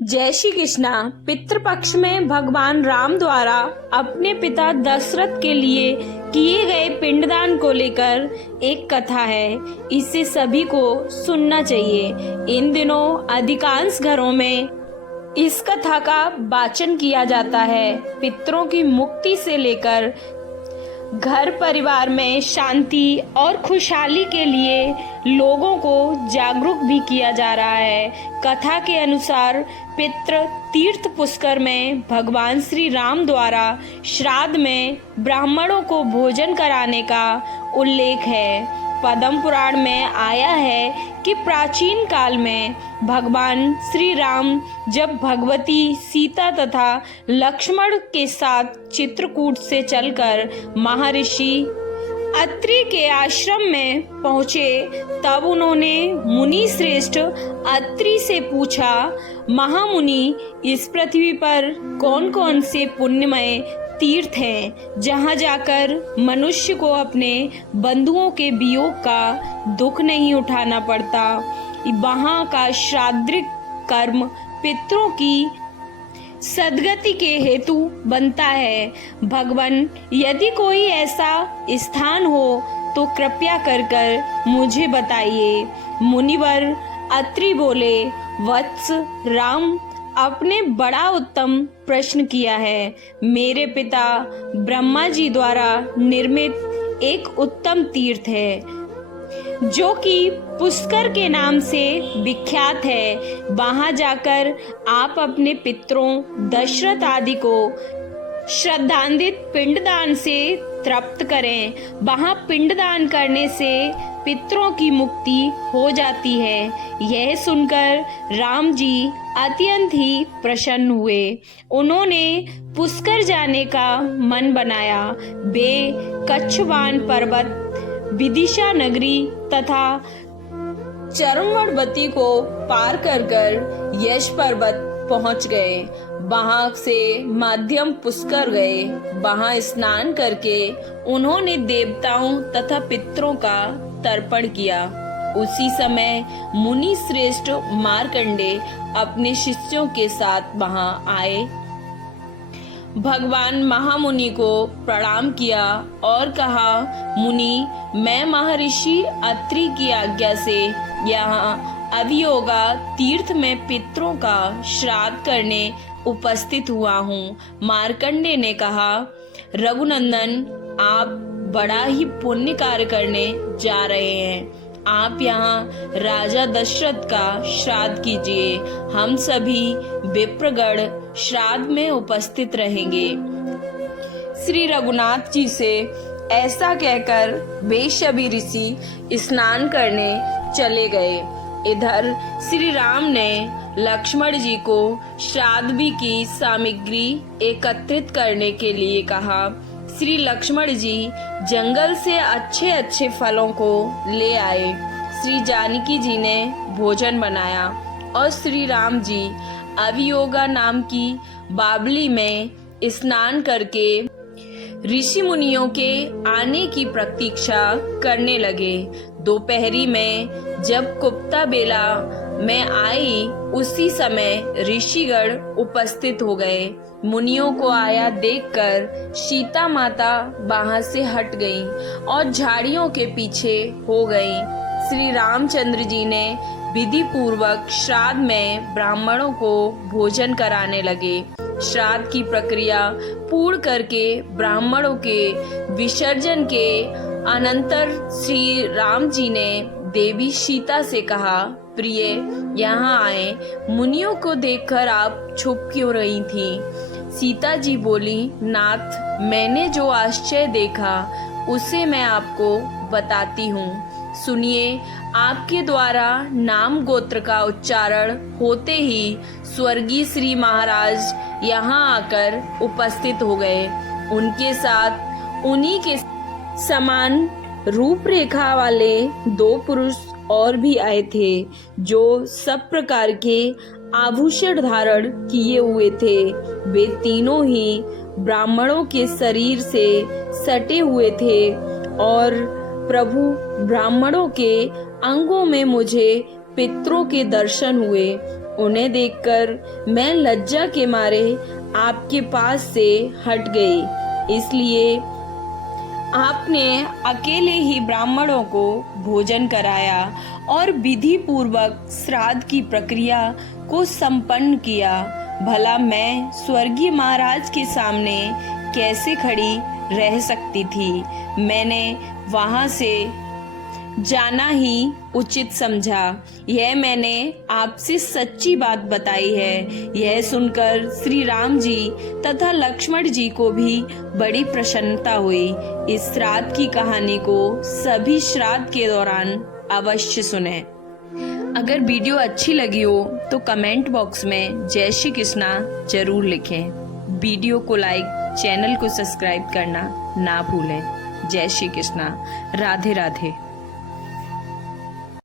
जय श्री कृष्णा। पितृपक्ष में भगवान राम द्वारा अपने पिता दशरथ के लिए किए गए पिंडदान को लेकर एक कथा है। इसे सभी को सुनना चाहिए। इन दिनों अधिकांश घरों में इस कथा का वाचन किया जाता है। पितरों की मुक्ति से लेकर घर परिवार में शांति और खुशहाली के लिए लोगों को जागरूक भी किया जा रहा है। कथा के अनुसार पितृ तीर्थ पुष्कर में भगवान श्री राम द्वारा श्राद्ध में ब्राह्मणों को भोजन कराने का उल्लेख है। पद्म पुराण में आया है कि प्राचीन काल में भगवान श्री राम जब भगवती सीता तथा लक्ष्मण के साथ चित्रकूट से चलकर महर्षि अत्रि के आश्रम में पहुँचे, तब उन्होंने मुनि श्रेष्ठ अत्रि से पूछा, महामुनि, इस पृथ्वी पर कौन कौन से पुण्यमय तीर्थ हैं जहाँ जाकर मनुष्य को अपने बंधुओं के वियोग का दुख नहीं उठाना पड़ता। वहाँ का श्राद्धिक कर्म पितरों की सदगति के हेतु बनता है। भगवान, यदि कोई ऐसा स्थान हो तो कृपया कर मुझे बताइए। मुनिवर अत्रि बोले, वत्स राम, आपने बड़ा उत्तम प्रश्न किया है। मेरे पिता ब्रह्मा जी द्वारा निर्मित एक उत्तम तीर्थ है जो कि पुष्कर के नाम से विख्यात है। वहां जाकर आप अपने पितरों दशरथ आदि को श्रद्धान्वित पिंडदान से तृप्त करें। वहां पिंडदान करने से पितरों की मुक्ति हो जाती है। यह सुनकर राम जी अत्यंत ही प्रसन्न हुए। उन्होंने पुष्कर जाने का मन बनाया। वे कच्छवान पर्वत, विदिशा नगरी तथा चरमवती को पार कर यश पर्वत पहुंच गए। वहां से मध्यम पुष्कर गए। वहां स्नान करके उन्होंने देवताओं तथा पितरों का तर्पण किया। उसी समय मुनि श्रेष्ठ मार्कंडे अपने शिष्यों के साथ वहां आए। भगवान महामुनि को प्रणाम किया और कहा, मुनि, मैं महर्षि अत्रि की आज्ञा से यहाँ अभियोगा तीर्थ में पितरों का श्राद्ध करने उपस्थित हुआ हूँ। मार्कंडे ने कहा, रघुनंदन, आप बड़ा ही पुण्य कार्य करने जा रहे हैं। आप यहाँ राजा दशरथ का श्राद्ध कीजिए। हम सभी विप्रगण श्राद्ध में उपस्थित रहेंगे। श्री रघुनाथ जी से ऐसा कहकर वे सभी ऋषि स्नान करने चले गए। इधर श्री राम ने लक्ष्मण जी को श्राद्ध की सामग्री एकत्रित करने के लिए कहा। श्री लक्ष्मण जी जंगल से अच्छे अच्छे फलों को ले आए। श्री जानकी जी ने भोजन बनाया और श्री राम जी अभियोगा नाम की बावली में स्नान करके ऋषि मुनियों के आने की प्रतीक्षा करने लगे। दोपहरी में जब कुप्ता बेला में आई, उसी समय ऋषिगण उपस्थित हो गए। मुनियों को आया देखकर सीता माता वहां से हट गईं और झाड़ियों के पीछे हो गईं। श्री रामचंद्र जी ने विधि पूर्वक श्राद्ध में ब्राह्मणों को भोजन कराने लगे। श्राद्ध की प्रक्रिया पूर्ण करके ब्राह्मणों के विसर्जन के अनंतर श्री राम जी ने देवी सीता से कहा, प्रिय, यहाँ आए। मुनियों को देखकर आप छुप क्यों रही थी? सीता जी बोली, नाथ, मैंने जो आश्चर्य देखा उसे मैं आपको बताती हूँ। सुनिए। आपके द्वारा नाम गोत्र का उच्चारण होते ही स्वर्गीय श्री महाराज यहाँ आकर उपस्थित हो गए। उनके साथ उन्हीं के समान रूपरेखा वाले दो पुरुष और भी आए थे, जो सब प्रकार के आभूषण धारण किए हुए थे। वे तीनों ही ब्राह्मणों के शरीर से सटे हुए थे और प्रभु, ब्राह्मणों के अंगों में मुझे पितरों के दर्शन हुए। उन्हें देखकर मैं लज्जा के मारे आपके पास से हट गई। इसलिए आपने अकेले ही ब्राह्मणों को भोजन कराया और विधि पूर्वक श्राद्ध की प्रक्रिया को संपन्न किया। भला मैं स्वर्गीय महाराज के सामने कैसे खड़ी रह सकती थी। मैंने वहां से जाना ही उचित समझा। यह मैंने आपसे सच्ची बात बताई है। यह सुनकर श्री राम जी तथा लक्ष्मण जी को भी बड़ी प्रसन्नता हुई। इस श्राद्ध की कहानी को सभी श्राद्ध के दौरान अवश्य सुने। अगर वीडियो अच्छी लगी हो तो कमेंट बॉक्स में जय श्री कृष्णा जरूर लिखें। वीडियो को लाइक, चैनल को सब्सक्राइब करना ना भूलें। जय श्री कृष्णा। राधे राधे।